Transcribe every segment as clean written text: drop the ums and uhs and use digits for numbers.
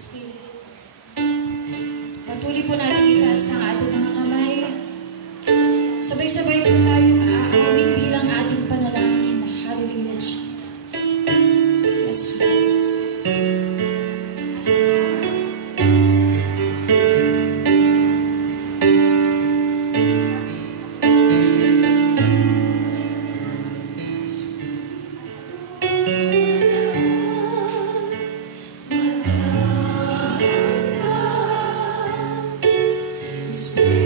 Sige. Patuloy po natin itaas ang ating mga kamay. Sabay-sabay po tayong aawit bilang ating panalangin. Hallelujah, Jesus. Yes, Lord. Spirit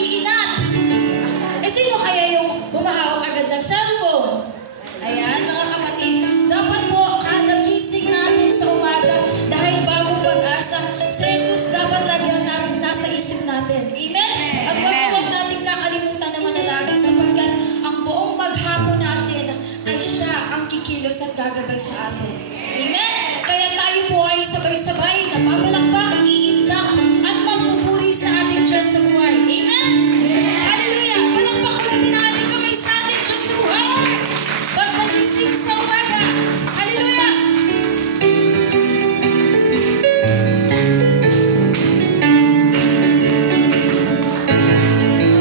mag-iinat. Sino kaya yung bumahawak agad ng cellphone? Ayan, mga kapatid, dapat po kada gising natin sa umaga dahil bagong pag-asa, si Jesus dapat lagi nasa isip natin. Amen? At huwag natin kakalimutan na manalangin sapagkat ang buong maghapon natin ay siya ang kikilos at gagabay sa atin. Amen? Kaya tayo po ay sabay-sabay na pamalakpak, iindak at magpupuri sa ating Diyos sa buhay. Amen? Hallelujah! Palakpak po natin ang ating kamay sa ating Diyos sa buhay. Pagkagising sa umaga. Hallelujah!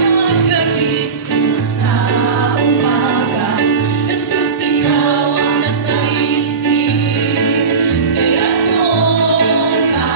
Pagkagising sa umaga, Jesus, ikaw ang nasa isip. Kaya noon ka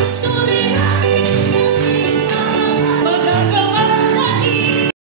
Gusto